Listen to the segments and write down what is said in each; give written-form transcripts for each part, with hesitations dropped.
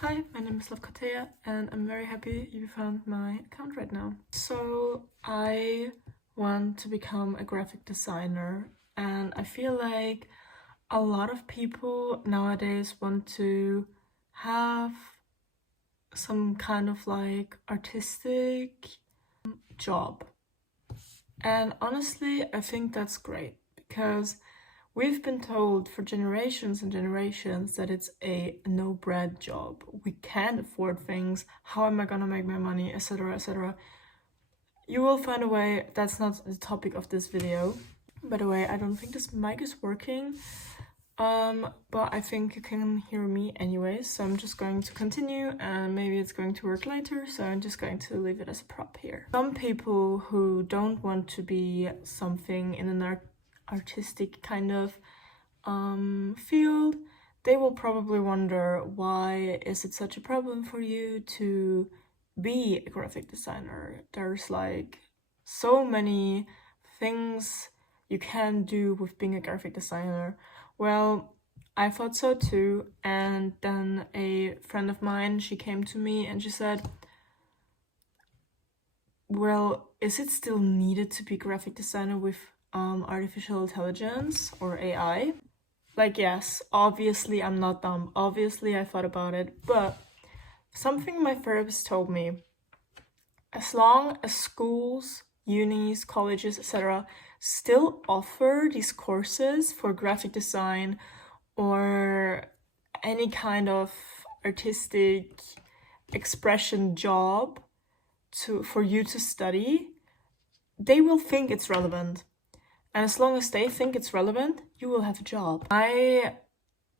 Hi, my name is Lavkatea and I'm very happy you found my account right now. So I want to become a graphic designer and I feel like a lot of people nowadays want to have some kind of like artistic job. And honestly, I think that's great because we've been told for generations and generations that it's a no bread job. We can't afford things. How am I gonna make my money, etc., etc. You will find a way. That's not the topic of this video. By the way, I don't think this mic is working. But I think you can hear me anyways, so I'm just going to continue and maybe it's going to work later, so I'm just going to leave it as a prop here. Some people who don't want to be something in an artistic kind of field, they will probably wonder, why is it such a problem for you to be a graphic designer? There's like so many things you can do with being a graphic designer. Well, I thought so too, and then a friend of mine, she came to me and she said, well, is it still needed to be graphic designer with artificial intelligence or AI? Like, yes, obviously I'm not dumb. Obviously I thought about it, but something my therapist told me, as long as schools, unis, colleges, etc. still offer these courses for graphic design or any kind of artistic expression job for you to study, they will think it's relevant. And as long as they think it's relevant, you will have a job. My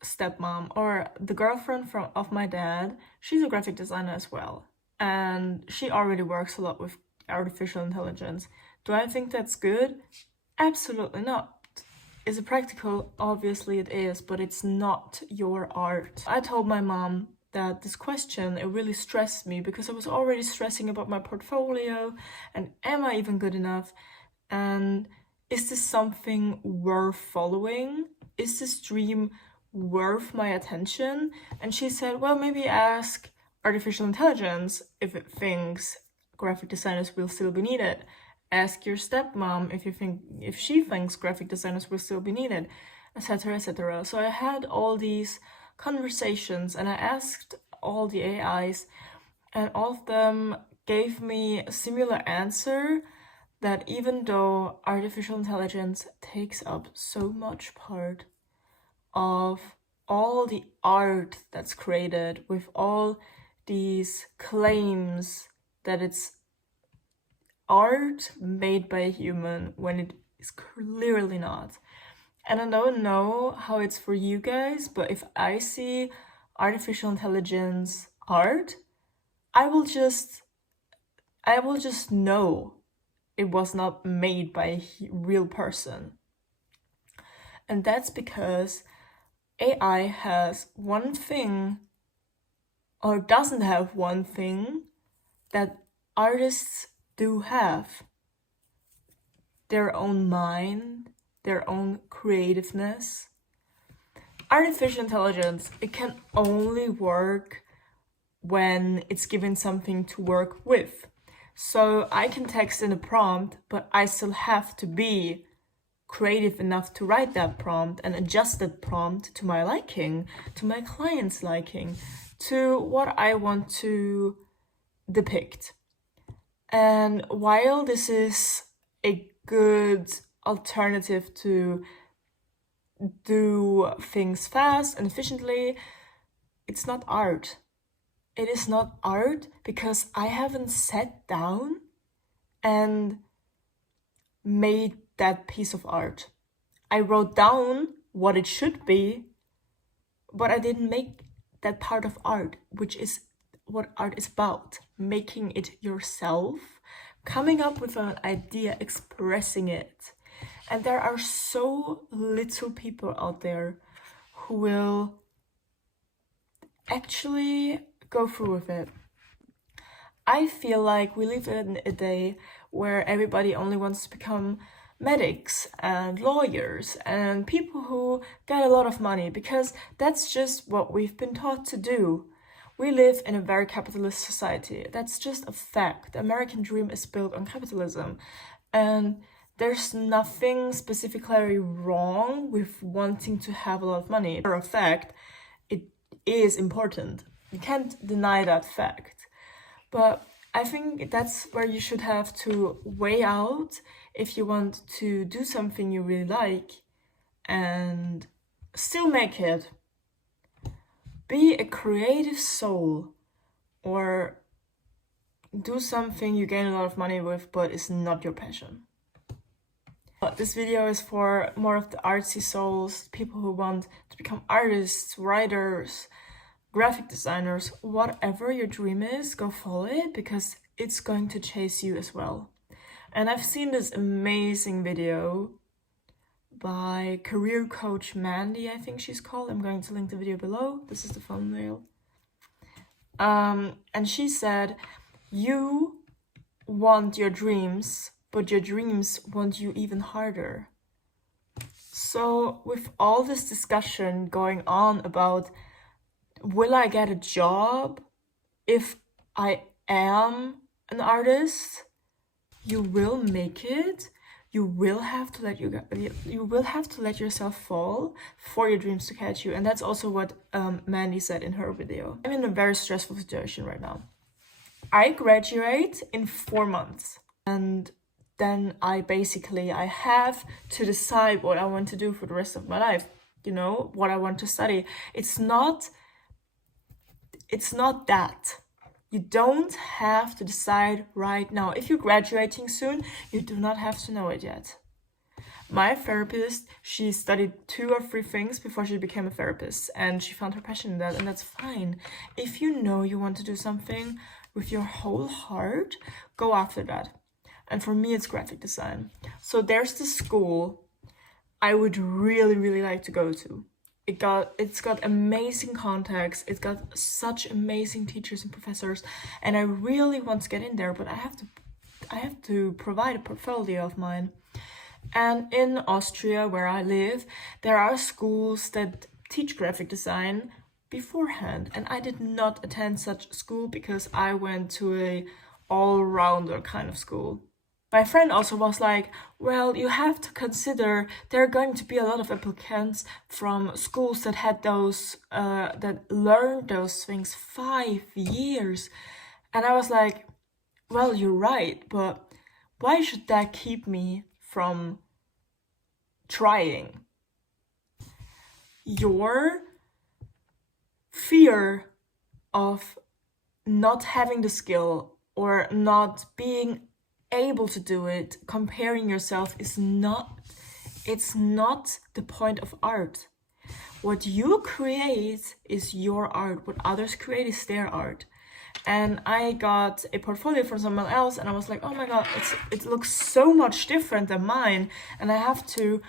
stepmom, or the girlfriend of my dad, she's a graphic designer as well. And she already works a lot with artificial intelligence. Do I think that's good? Absolutely not. Is it practical? Obviously it is, but it's not your art. I told my mom that this question, it really stressed me because I was already stressing about my portfolio and am I even good enough? And is this something worth following? Is this dream worth my attention? And she said, well, maybe ask artificial intelligence if it thinks graphic designers will still be needed. Ask your stepmom if she thinks graphic designers will still be needed, etc., etc. So I had all these conversations and I asked all the AIs, and all of them gave me a similar answer, that even though artificial intelligence takes up so much part of all the art that's created, with all these claims that it's art made by a human when it is clearly not. And I don't know how it's for you guys, but if I see artificial intelligence art, I will just know it was not made by a real person. And that's because AI has one thing, or doesn't have one thing, that artists do have: their own mind, their own creativeness. Artificial intelligence, it can only work when it's given something to work with. So I can text in a prompt, but I still have to be creative enough to write that prompt and adjust that prompt to my liking, to my client's liking, to what I want to depict. And while this is a good alternative to do things fast and efficiently, it's not art. It is not art because I haven't sat down and made that piece of art. I wrote down what it should be, but I didn't make that part of art, which is what art is about: making it yourself, coming up with an idea, expressing it. And there are so little people out there who will actually go through with it. I feel like we live in a day where everybody only wants to become medics and lawyers and people who get a lot of money, because that's just what we've been taught to do. We live in a very capitalist society. That's just a fact. The American dream is built on capitalism. And there's nothing specifically wrong with wanting to have a lot of money. For a fact, it is important. You can't deny that fact. But I think that's where you should have to weigh out if you want to do something you really like and still make it. Be a creative soul, or do something you gain a lot of money with but it's not your passion. But this video is for more of the artsy souls, people who want to become artists, writers, graphic designers. Whatever your dream is, go follow it, because it's going to chase you as well. And I've seen this amazing video by career coach Mandy, I think she's called. I'm going to link the video below. This is the thumbnail. And she said, you want your dreams, but your dreams want you even harder. So with all this discussion going on about, will I get a job if I am an artist? You will make it. You will have to let yourself fall for your dreams to catch you. And that's also what Mandy said in her video. I'm in a very stressful situation right now. I graduate in 4 months, and then I have to decide what I want to do for the rest of my life. You know, what I want to study. It's not that. You don't have to decide right now. If you're graduating soon, you do not have to know it yet. My therapist, she studied 2 or 3 things before she became a therapist, and she found her passion in that, and that's fine. If you know you want to do something with your whole heart, go after that. And for me, it's graphic design. So there's this school I would really, really like to go to. It's got amazing contacts, it's got such amazing teachers and professors, and I really want to get in there, but I have to provide a portfolio of mine. And in Austria, where I live, there are schools that teach graphic design beforehand, and I did not attend such school because I went to a all-rounder kind of school. My friend also was like, well, you have to consider there are going to be a lot of applicants from schools that had those, that learned those things 5 years. And I was like, well, you're right, but why should that keep me from trying? Your fear of not having the skill or not being able to do it, comparing yourself, it's not the point of art. What you create is your art. What others create is their art. And I got a portfolio from someone else, and I was like, oh my god, it looks so much different than mine, and I have to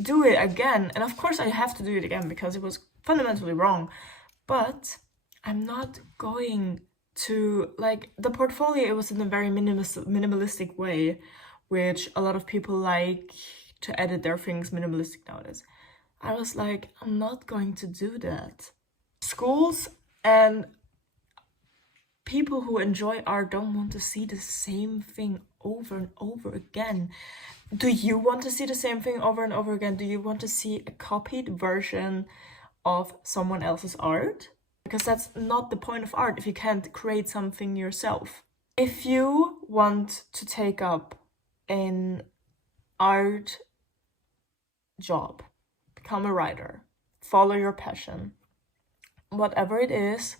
do it again. And of course I have to do it again because it was fundamentally wrong. But I'm not going to, like, the portfolio, it was in a very minimalistic way, which a lot of people like to edit their things minimalistic nowadays. I was like, I'm not going to do that. Schools and people who enjoy art don't want to see the same thing over and over again. Do you want to see the same thing over and over again? Do you want to see a copied version of someone else's art? Because that's not the point of art if you can't create something yourself. If you want to take up an art job, become a writer, follow your passion, whatever it is,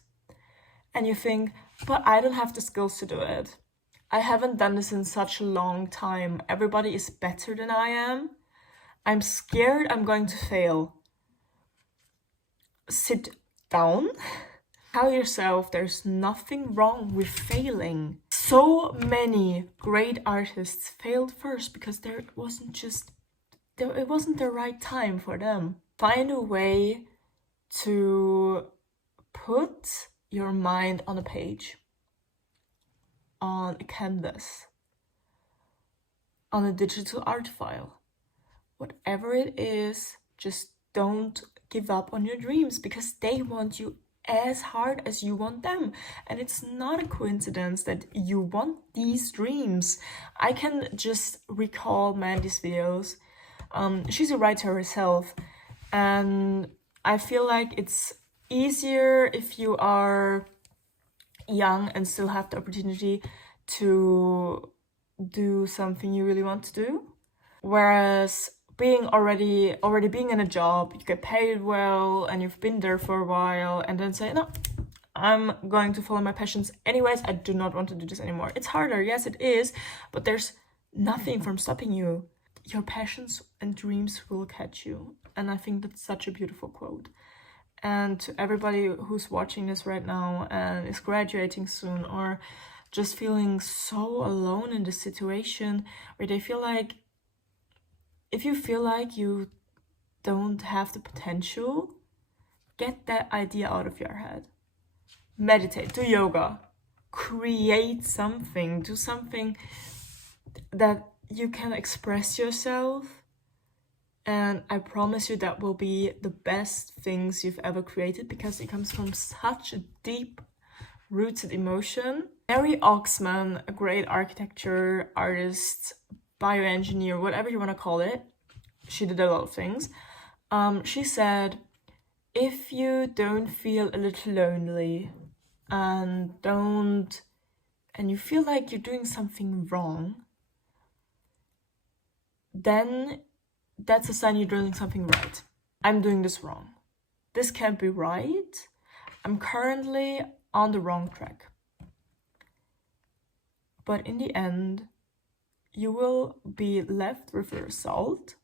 and you think, but I don't have the skills to do it. I haven't done this in such a long time. Everybody is better than I am. I'm scared I'm going to fail. Sit down. Tell yourself there's nothing wrong with failing. So many great artists failed first because it wasn't the right time for them. Find a way to put your mind on a page, on a canvas, on a digital art file. Whatever it is, just don't give up on your dreams, because they want you as hard as you want them. And it's not a coincidence that you want these dreams. I can just recall Mandy's videos. She's a writer herself, and I feel like it's easier if you are young and still have the opportunity to do something you really want to do. Whereas being already being in a job, you get paid well and you've been there for a while, and then say, no, I'm going to follow my passions anyways, I do not want to do this anymore. It's harder, yes it is, but there's nothing from stopping you. Your passions and dreams will catch you. And I think that's such a beautiful quote. And to everybody who's watching this right now and is graduating soon, or just feeling so alone in this situation where they feel like, if you feel like you don't have the potential, get that idea out of your head. Meditate, do yoga, create something, do something that you can express yourself. And I promise you that will be the best things you've ever created, because it comes from such a deep rooted emotion. Mary Oxman, a great architecture artist, bioengineer, whatever you want to call it, she did a lot of things. She said, if you don't feel a little lonely and you feel like you're doing something wrong, then that's a sign you're doing something right. I'm doing this wrong. This can't be right. I'm currently on the wrong track. But in the end, you will be left with a result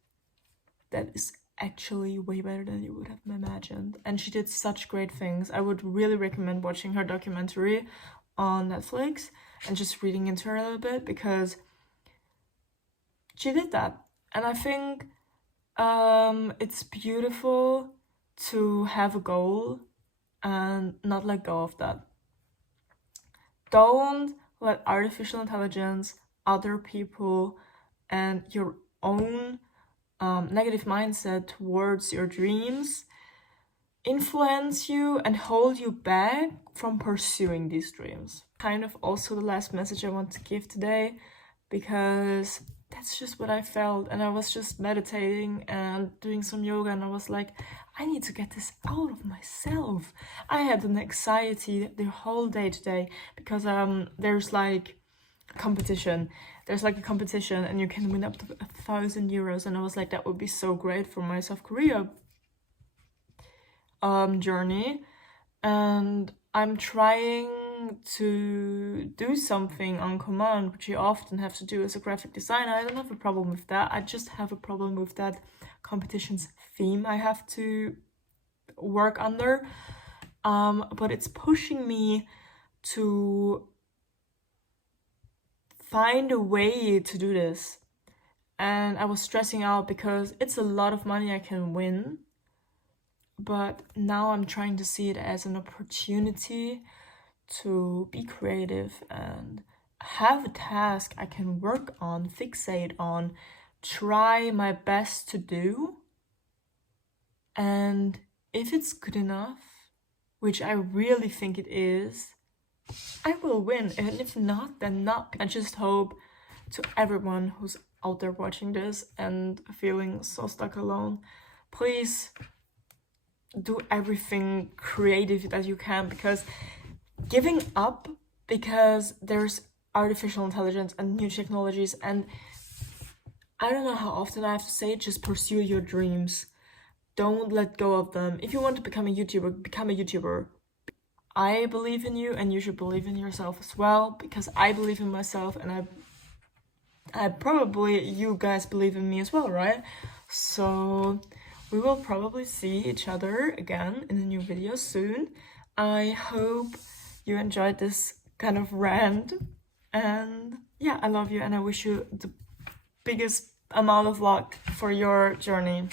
that is actually way better than you would have imagined. And she did such great things. I would really recommend watching her documentary on Netflix and just reading into her a little bit, because she did that. And I think it's beautiful to have a goal and not let go of that. Don't let artificial intelligence, other people, and your own negative mindset towards your dreams influence you and hold you back from pursuing these dreams. Kind of also the last message I want to give today, because that's just what I felt. And I was just meditating and doing some yoga, and I was like, I need to get this out of myself. I had an anxiety the whole day today, because there's like competition. There's like a competition and you can win up to 1,000 euros. And I was like, that would be so great for my South Korea journey. And I'm trying to do something on command, which you often have to do as a graphic designer. I don't have a problem with that. I just have a problem with that competition's theme I have to work under. But it's pushing me to find a way to do this. And I was stressing out because it's a lot of money I can win. But now I'm trying to see it as an opportunity to be creative and have a task I can work on, fixate on, try my best to do. And if it's good enough, which I really think it is, I will win. And if not, then not. I just hope to everyone who's out there watching this and feeling so stuck alone, please do everything creative that you can, because giving up because there's artificial intelligence and new technologies, and I don't know how often I have to say it, just pursue your dreams. Don't let go of them. If you want to become a YouTuber, become a YouTuber. I believe in you, and you should believe in yourself as well, because I believe in myself, and I probably, you guys believe in me as well, right? So we will probably see each other again in a new video soon. I hope you enjoyed this kind of rant, and yeah, I love you, and I wish you the biggest amount of luck for your journey.